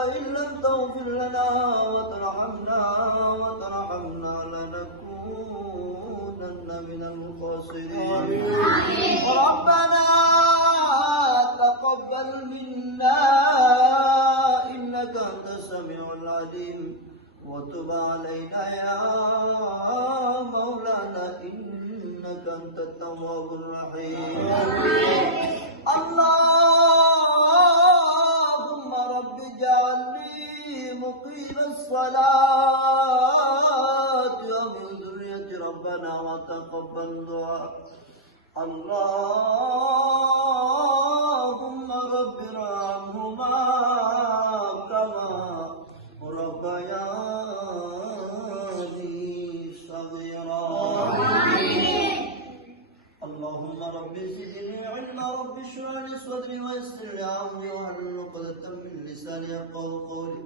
وإن لم تغفر لنا وترحمنا وترحمنا لنكونن من الخاسرين. ربنا تقبل منا إنك أنت السميع العليم. وتب علينا يا مولانا إنك أنت التواب الرحيم. اللهم اجعلني مقيم الصلاة. ومن ذرية ربنا وتقبل دعاء. اللهم صدري ويسر لي امري واحلل عقدة من لساني يفقهوا قولي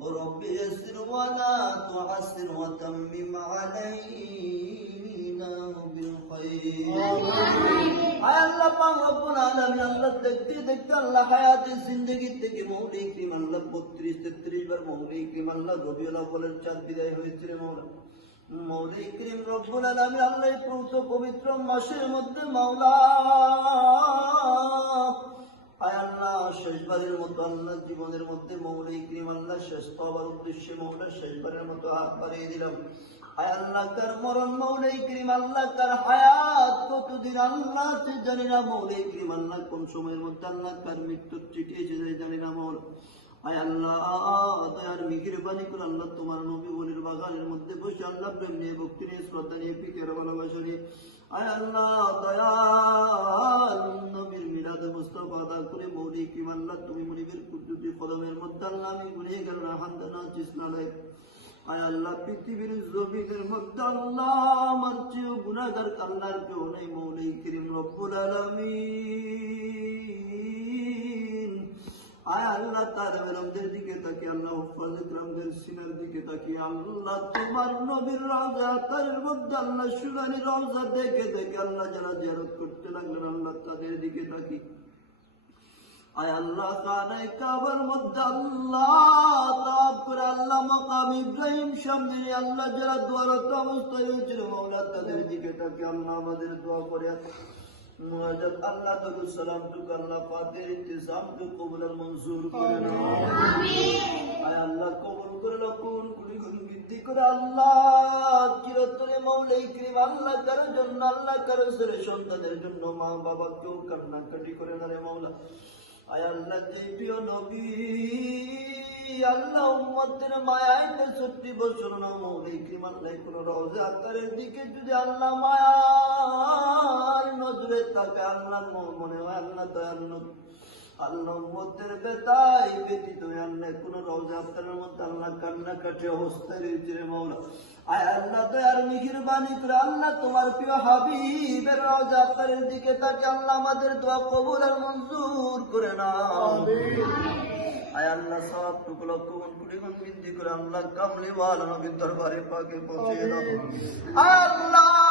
ورب يسر ولا تعسر وتمم علينا بالخير আয় আল্লাহ পাক রব্বুল আলামিন আল্লাহ দেখতে দেখতে আল্লাহ হায়াতের জিন্দেগি থেকে মৌলিক ক্রিম আল্লাহ বত্রিশ তেত্রিশ বার মৌলিক ক্রিম আল্লাহ রবিউল আব্বালের চাঁদ বিদায় হয়েছিল মৌলা মৌলিক ক্রিম রব্বুল আলামিন আল্লাহ এই প্রভূত পবিত্র মাসের মধ্যে মাওলা আয় আল্লাহ শেষবারের মতো আল্লাহ, জীবনের মধ্যে আল্লাহ, শেষ পাওয়ার উদ্দেশ্যে মৌলা, শেষবারের মতো হাত বাড়িয়ে দিলাম। কোন তোমার নবী বলির বাগানের মধ্যে বসে আল্লাহ প্রেম নিয়ে, ভক্তি নিয়ে, শ্রদ্ধা নিয়ে পিকের ভালোবাসা নিয়ে আয় আল্লাহ, দয়াল নবীর মিলাদ মুস্তফা আদা করে মৌলিক আল্লাহ তুমি মনিবের কুদ্দুতি কদমের মধ্যে আল্লাহ আমি গুনে গেল না হান্দানা চিসনা আয় আল্লাহ, পৃথিবীর জমিনের মধ্যে আল্লাহ আমার চেয়েও গুনাগার কাল্লার কেউ নেই মৌলাই করিম রব্বুল আলামিন। আয় আল্লাহ, তার বেরমদের দিকে তাকি আল্লাহ হুফাজ ইকরামদের তাকি আল্লাহ তোমার নবীর রওজা তার মধ্যে আল্লাহ সুনানি রওজা দেখে দেখে আল্লাহ যারা জিয়ারত করতে লাগলেন আল্লাহ তাদের দিকে তাকি। আয় আল্লাহ কানায় কাবার মধ্যে আল্লাহ তাপ করে আল্লাহ মকাম ইব্রাহিম সামনে আল্লাহ যারা দোয়ারত অবস্থায় হয়েছিল মৌলা তাদের দিকে তাকে আল্লাহ আমাদের দোয়া করে মুআজ্জাদ আল্লাহ তাআলা সালাম টুক আল্লাহ পাকের ইন্তজাম টু কবুল মঞ্জুর করে নাও। আয় আল্লাহ কবুল করে কোন গুণ বৃদ্ধি আল্লাহ, চিরতরে মৌলাই করিম আল্লাহ কারও জন্য, আল্লাহ কারও ছেলে সন্তানের জন্য, মা বাবা কেউ কান্নাকাটি না রে মৌলা। আল্লাহ যে প্রিয় আল্লাহ উম্মতের মায়ায় তেষট্টি বছর না মৌলিক ক্রিম আল্লাহ কোন রওজে আকারের দিকে যদি আল্লাহ মায়ার নজরে থাকে, আল্লাহ মনে হয় আল্লাহ দয়াল আল্লাহ বেতাই ব্যতীত আল্লাহ কোন রওজে আকারের মধ্যে আল্লাহ কান্না অবস্থায় রয়েছে রে মৌলা আয় আল্লাহ দয়ার মিহির বাণী করে আল্লাহ তোমার প্রিয় হাবিবের রওজা আকারের দিকে তাকে আল্লাহ আমাদের দোয়া কবুল আর মঞ্জুর করে আয় আল্লাহ সব টুকলো কোন কুড়ি গুণ বৃদ্ধি করে আল্লাহ কামলি ওয়ালা নবীর দরবারে পাকে পৌঁছে দাও। আল্লাহ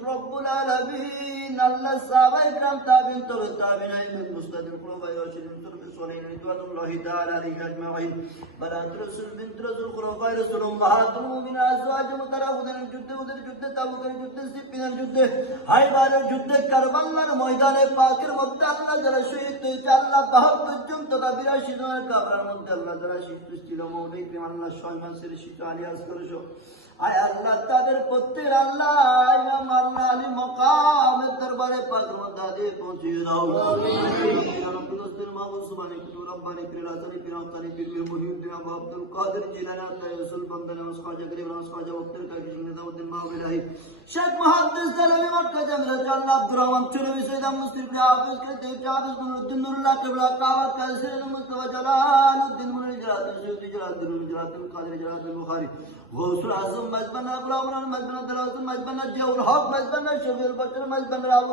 রব্বুল আলামিন আল্লাহ সাহাবায়ে کرام তাবিন তবে তাবিন আইমেন মুস্তাদির কুরবাই ওয়াশিদিন তুরবি সলিন রিদওয়ানুল্লাহি তাআলা আলাইহি আজমাইন বারাত রাসূল বিনত রাসূল কুরবাই রাসূল উম্মাহাতুল মুমিনিন আজওয়াজ মুতারাউদিন যুদ্ধে ওদের যুদ্ধে তাবুকের যুদ্ধে সিপিনের যুদ্ধে হাইবারের যুদ্ধে কারবালার ময়দানে পাকের মধ্যে আল্লাহ যারা শহীদ হয়েছে আল্লাহ বাহাত্তর জন তথা বিরাশি জনের কাবরার মধ্যে আল্লাহ যারা শীত ছিল মৌলিক আল্লাহ ছয় মাসের শীত আলিয়াস করেছ আয় আল্লাহ তাদের প্রত্যেক আল্লাহ আমার আলী মকামের দরবারে পাক মতাদে পৌঁছিয়ে দাও। আমিন। রব্বুল আলামিন মাহবুব সুবহানাহু الأزل في نوطاني في المحيي الدين أبو عبد القادر جيلاني أبدا يوسف بندنا مسخاجة قريبا مسخاجة وقتل كاكيش من داود الماء بالله شيخ محدث سلمي مكة جميلة جل عبد الرحمن تنوي سيدا مسلم في حافظ كتب حافظ بن الدين نور الله قبل قاوة كاسر المصطفى جلال الدين من الجلال الشيخ جلال الدين جلال الدين القادر جلال الدين البخاري غوث العظم مجبنا ابراهيم مجبنا دلوزم مجبنا جور الحق مجبنا شفيع البشر مجبنا ابو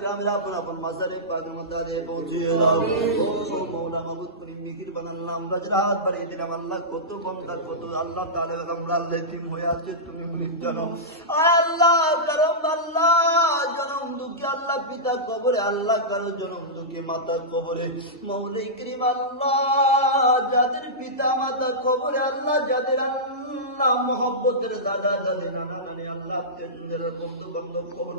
গ্রামের আপন আপন মাজারে পাক রহমদাদে পৌঁছিয়ে দাও বানাল্লাম রাজরাত বাড়িয়ে দিলাম, আল্লাহ, কত বন্ধা কত আল্লাহ, তাহলে আমরা লেটিম হয়ে আছে, তুমি জানো আল্লাহ করম আল্লাহ, জনম দুঃখী আল্লাহ পিতা কবরে আল্লাহ, কারও জনম দুঃখী মাতা কবরে। মৌলাই করিম আল্লাহ, যাদের পিতা মাতা কবরে আল্লাহ, যাদের আল্লাহ, মোহব্বতের দাদা দাদি নানা নানি আল্লাহ বন্ধু বান্ধব কবর